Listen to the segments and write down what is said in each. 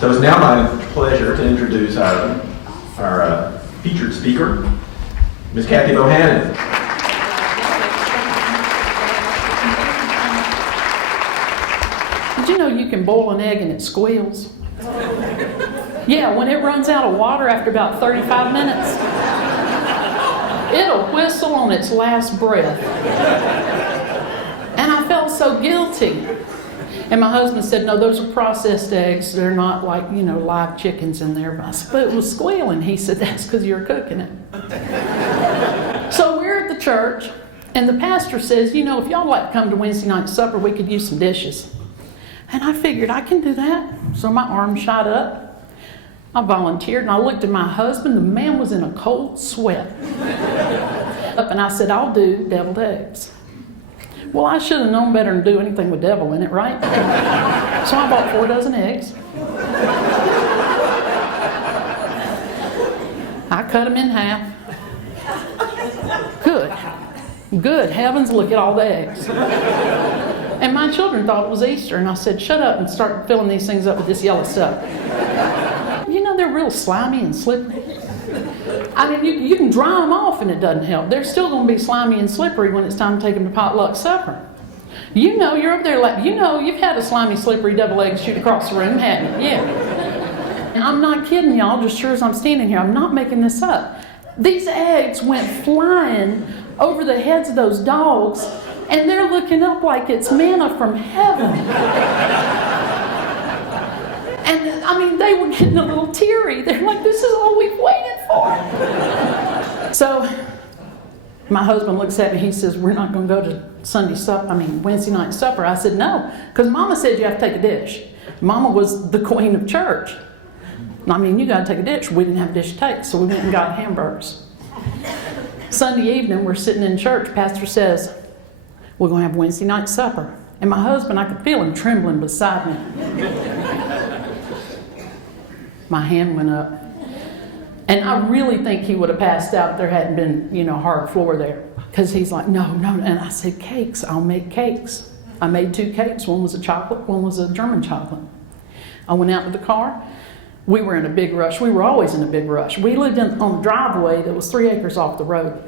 So it's now my pleasure to introduce our featured speaker, Ms. Kathy Bohannon. Did you know you can boil an egg and it squeals? Yeah, when it runs out of water after about 35 minutes, it'll whistle on its last breath. And I felt so guilty. And my husband said, no, those are processed eggs. They're not like, live chickens in there. But I said, but it was squealing. He said, that's because you're cooking it. So we're at the church, and the pastor says, if y'all like to come to Wednesday night supper, we could use some dishes. And I figured I can do that. So my arm shot up. I volunteered, and I looked at my husband. The man was in a cold sweat. And I said, I'll do deviled eggs. Well, I should have known better than do anything with devil in it, right? So I bought 4 dozen eggs. I cut them in half. Good heavens, look at all the eggs. And my children thought it was Easter, and I said, shut up and start filling these things up with this yellow stuff. They're real slimy and slippery. I mean, you can dry them off and it doesn't help. They're still going to be slimy and slippery when it's time to take them to potluck supper. You're up there like, you've had a slimy, slippery double egg shoot across the room, haven't you? Yeah. And I'm not kidding y'all, just sure as I'm standing here. I'm not making this up. These eggs went flying over the heads of those dogs, and they're looking up like it's manna from heaven. And they were getting a little teary. They're like, this is all we've waited for. So my husband looks at me, he says, we're not going to go to Wednesday night supper. I said, no, because Mama said you have to take a dish. Mama was the queen of church. You got to take a dish. We didn't have a dish to take, so we went and got hamburgers. Sunday evening, we're sitting in church. Pastor says, we're going to have Wednesday night supper. And my husband, I could feel him trembling beside me. My hand went up. And I really think he would have passed out if there hadn't been, hard floor there. Because he's like, no. And I said, cakes, I'll make cakes. I made 2 cakes. One was a chocolate, one was a German chocolate. I went out to the car. We were in a big rush. We were always in a big rush. We lived on a driveway that was 3 acres off the road.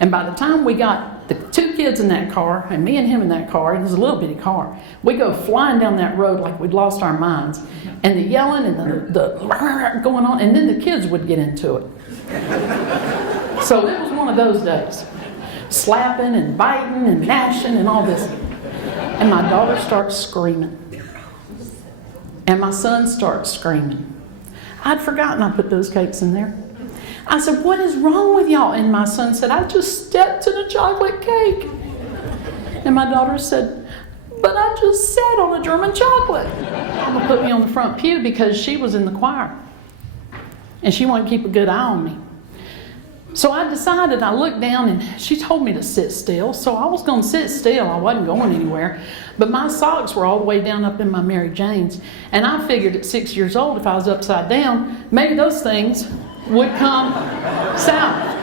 And by the time we got the 2 kids in that car, and me and him in that car, and it was a little bitty car, we go flying down that road like we'd lost our minds. And the yelling and the going on, and then the kids would get into it. So it was one of those days. Slapping and biting and gnashing and all this. And my daughter starts screaming. And my son starts screaming. I'd forgotten I put those cakes in there. I said, what is wrong with y'all? And my son said, I just stepped in a chocolate cake. And my daughter said, but I just sat on a German chocolate. Mama put me on the front pew because she was in the choir. And she wanted to keep a good eye on me. So I decided, I looked down and she told me to sit still. So I was going to sit still. I wasn't going anywhere. But my socks were all the way down up in my Mary Janes. And I figured at 6 years old, if I was upside down, maybe those things would come south.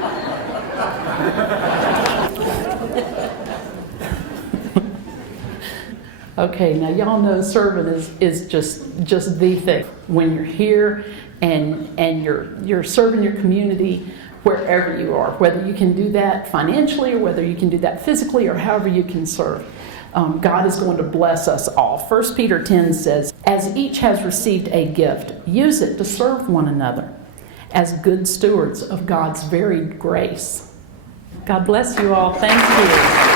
Okay, now y'all know serving is just the thing. When you're here and you're serving your community wherever you are, whether you can do that financially or whether you can do that physically or however you can serve. God is going to bless us all. 1 Peter 10 says, as each has received a gift, use it to serve one another as good stewards of God's varied grace. God bless you all. Thank you.